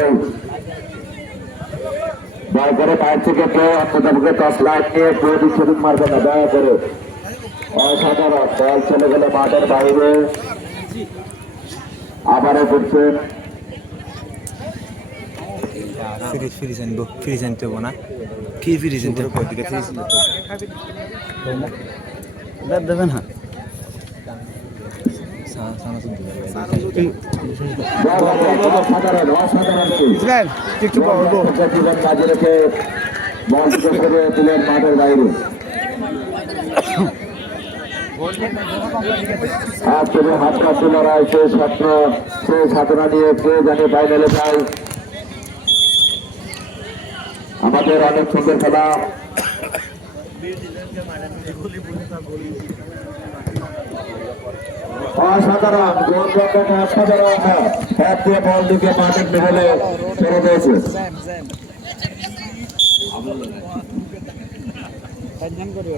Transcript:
এই দয়া করে বাইরে থেকে কেউ আপনাদেরকে 10 লাখ নিয়ে প্রতিশোধ মারবে না, দয়া করে। অসাধারণ বল চলে গেলে মাঠের বাইরে, আবারও করছেন। ফ্রিজ আনবো, ফ্রিজ আনতে হবো না, কি ফ্রিজ আনতে হবে? দিকে ফ্রিজ দেবেন হ্যাঁ কাজে রেখে বল করে দিলেন মাঠের বাইরে। আর তুমি হাত কাটতে লড়াই, সে স্বপ্ন, সে সাধনা নিয়ে কে জানে ফাইনালে যায়। আমাদের অনেক সুন্দর খেলা। অসাধারণ অসাধারণ হ্যাপ দিয়ে বল দিকে মাঠের লেভেলে চলে গেছে। করে